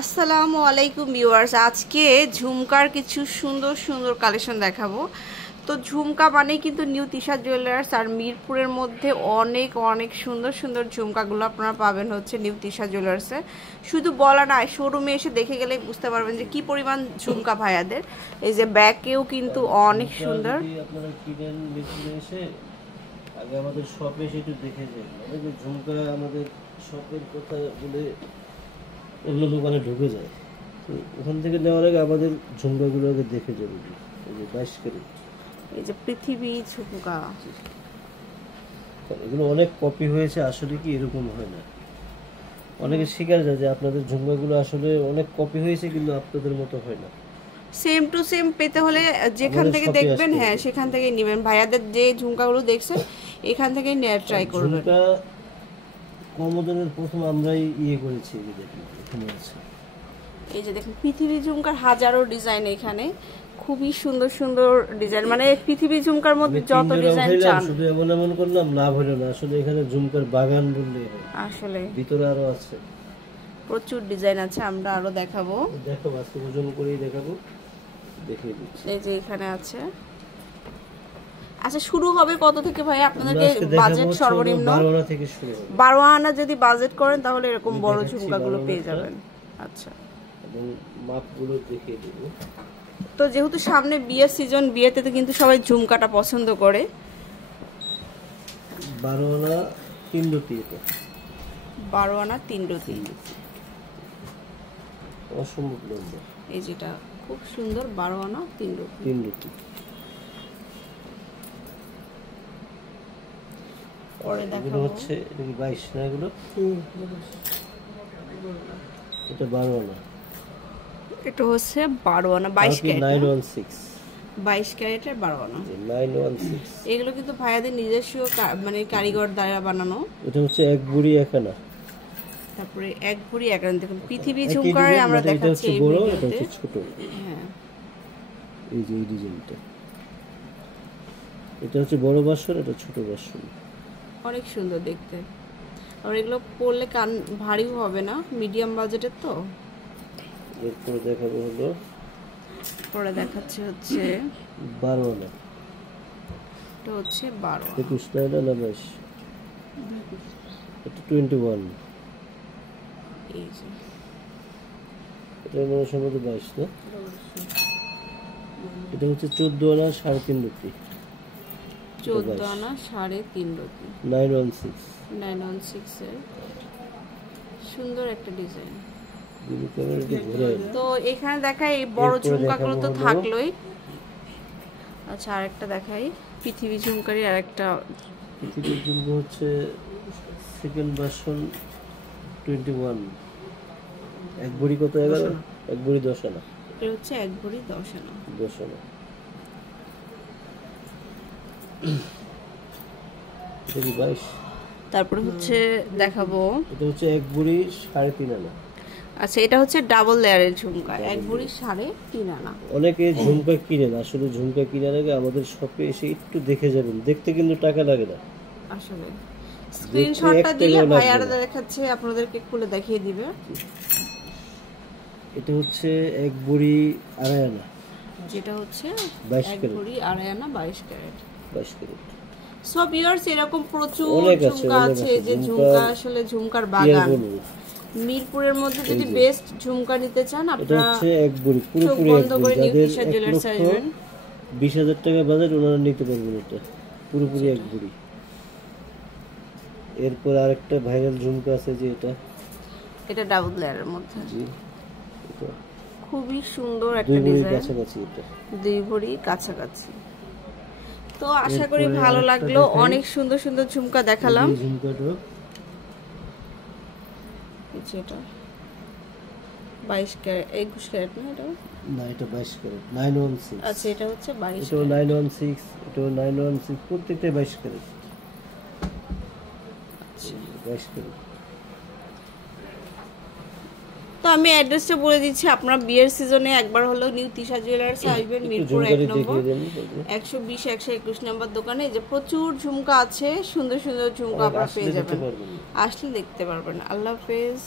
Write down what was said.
আসসালামু আলাইকুম ভিউয়ার্স, আজকে ঝুমকার কিছু সুন্দর সুন্দর কালেকশন দেখাবো। তো ঝুমকা মানে কিন্তু নিউ তিশা জুয়েলার্স, আর মিরপুরের মধ্যে অনেক অনেক সুন্দর সুন্দর ঝুমকাগুলো আপনারা পাবেন হচ্ছে নিউ তিশা জুয়েলার্সে। শুধু বলা নয়, শোরুমে এসে দেখে গেলেই বুঝতে পারবেন যে কি পরিমাণ ঝুমকা ভাইয়াদের। এই যে ব্যাকেও কিন্তু অনেক সুন্দর। আপনারা কিনেন মিরপুরে এসে আগে আমাদের শপে এসে একটু দেখে যান। যে ঝুমকা আমাদের শপের কথা বলে অন্য দোকানে ঢুকে যায়, তো ওখান থেকে নেওয়ার আগে আমাদের ঝুমকাগুলো আগে দেখে যাবে। এই যে 22 ক্যারেট, এই যে পৃথিবী ঝুমকা, এগুলো অনেক কপি হয়েছে, আসলে কি এরকম হয় না। অনেকে স্বীকার যায় যে আপনাদের ঝুমকাগুলো আসলে অনেক কপি হয়েছে, কিন্তু আপনাদের মতো হয় না। সেম টু সেম পেতে হলে যেখান থেকে দেখবেন, হ্যাঁ সেখান থেকে নেবেন। ভাইয়াদের যে ঝুমকাগুলো দেখছেন এখান থেকে নেওয়ার ট্রাই করবেন। ঝুমকা কম ওজনের প্রথম আমরাই করেছি, এই যে দেখুন এখানে আছে। এই যে দেখুন পৃথিবী ঝুমকার হাজারো ডিজাইন, এখানে খুবই সুন্দর সুন্দর ডিজাইন, মানে পৃথিবী ঝুমকার মধ্যে যত ডিজাইন চান। শুধু এমন করলাম, লাভ হলো না। আসলে এখানে ঝুমকার বাগান বললে আসলে ভিতরে আরো আছে, প্রচুর ডিজাইন আছে। আমরা আরো দেখাবো, দেখো আজকে ওজন করেই দেখাবো, দেখিয়ে দিচ্ছি। এই যে এখানে আছে। আচ্ছা, শুরু হবে কত থেকে ভাই আপনাদেরকে? বাজেট সর্বনিম্ন 12 আনা থেকে শুরু হবে। 12 আনা যদি বাজেট করেন তাহলে এরকম বড় ঝুমকাগুলো পেয়ে যাবেন। আচ্ছা, এবং মাপগুলো দেখিয়ে দেব। তো যেহেতু সামনে বিয়ের সিজন, বিয়েতে তো কিন্তু সবাই ঝুমকাটা পছন্দ করে। 12 আনা 3 রতি, এটা 12 আনা 3 রতি, অসম্ভব লম্বা। এই যেটা খুব সুন্দর, 12 আনা 3 রতি। পরে দেখাবো হচ্ছে এটা কি 22 না? এগুলো এটা 12 আনা, এটা হচ্ছে 12 আনা 22 ক্যারেট, 916 22 ক্যারেটের 12 আনা 916। এগুলো কিন্তু ভাইয়াদের নিজস্ব মানে কারিগর দ্বারা বানানো। এটা হচ্ছে এক বুড়ি এক আনা, তারপরে এক ভরি 1 আনা। দেখুন পৃথিবী ঝুমকারে আমরা দেখাচ্ছি এই বড়, ভিডিওতে। এটা হচ্ছে ছোট। হ্যাঁ, এই যে এই ডিজাইনটা, এটা হচ্ছে বড় ভার্সন, এটা ছোট ভার্সন। অনেক সুন্দর দেখতে। আর এগুলো পরলে কান ভারীও হবে না, মিডিয়াম বাজেটের তো। এরপর দেখাবো হলো, পরে দেখাচ্ছে হচ্ছে 12 আনা। এটা হচ্ছে 12 আনা। 21 না, এটা না 22, এটা 21। এই যে এটা মনে সম্ভবত 22 না, এটা হচ্ছে 14 আনা 3.5 রতি, 14 আনা 3.5 রতি, 916 এর সুন্দর একটা ডিজাইন। তো এখানে দেখাই এই বড় ঝুমকাগুলো তো থাকলোই। আচ্ছা, আরেকটা দেখাই পৃথিবী ঝুমকারই আরেকটা। পৃথিবীর ঝুমকা হচ্ছে সেকেন্ড ভার্সন 21। এক ভরি কত? 11, এক ভরি 10 আনা। এটা হচ্ছে এক ভরি 10 আনা। 10 আনা। এটা কি 22? তারপরে হচ্ছে দেখাবো, এটা হচ্ছে এক ভরি 3.5 আনা। আচ্ছা, এটা হচ্ছে ডাবল লেয়ারের ঝুমকা, এক ভরি 3.5 আনা। অনেকে ঝুমকা কিনেন, আসলে ঝুমকা কেনার আগে আমাদের শপে এসে একটু দেখে যাবেন, দেখতে কিন্তু টাকা লাগে না। আসলে স্ক্রিনশটটা দিলে ভাইয়ারা দেখাচ্ছে, আপনাদেরকে খুলে দেখিয়ে দিবে। এটা হচ্ছে এক ভরি 2.5 আনা, যেটা হচ্ছে 22 এক ক্যারেট, ভরি 2.5 আনা 22 ক্যারেট। 22 ক্যারেট। সব ভিউয়ার্স এরকম প্রচুর অনেক ঝুমকা আছে, যে ঝুমকা আসলে ঝুমকার বাগান। মিরপুরের মধ্যে যদি বেস্ট ঝুমকা নিতে চান, আপনারা হচ্ছে এক ভরি পুরোপুরি এক ভরি, যাদের 20,000 টাকা বাজেট ওনারা নিতে পারবেন। এটা পুরোপুরি এক ভরি। এরপর আরেকটা ভাইরাল ঝুমকা আছে, যে এটা ডাবল লেয়ারের মধ্যে, এটা খুবই সুন্দর একটা ডিজাইন, কাছাকাছি, এটা 2 ভরি কাছাকাছি। তো আশা করি ভালো লাগলো, অনেক সুন্দর সুন্দর ঝুমকা দেখালাম। ঝুমকাটা এটা 22 ক্যারেট, 21 ক্যারেট না? এটা না, এটা 22 ক্যারেট, 916। আচ্ছা, এটা হচ্ছে 22 এটা 916, এটা 916, প্রত্যেকটা 22 ক্যারেট। আচ্ছা, 22 ক্যারেট। তো আমি অ্যাড্রেসটা বলে দিচ্ছি, আপনারা বিয়ের সিজনে একবার হলো নিউ তিশা জুয়েলার্স আসবেন, মিরপুর 1 নম্বর 120 121 নম্বর দোকানে। যে প্রচুর ঝুমকা আছে, সুন্দর সুন্দর ঝুমকা আপনারা পেয়ে যাবেন, আসলে দেখতে পারবেন। আল্লাহ হাফেজ।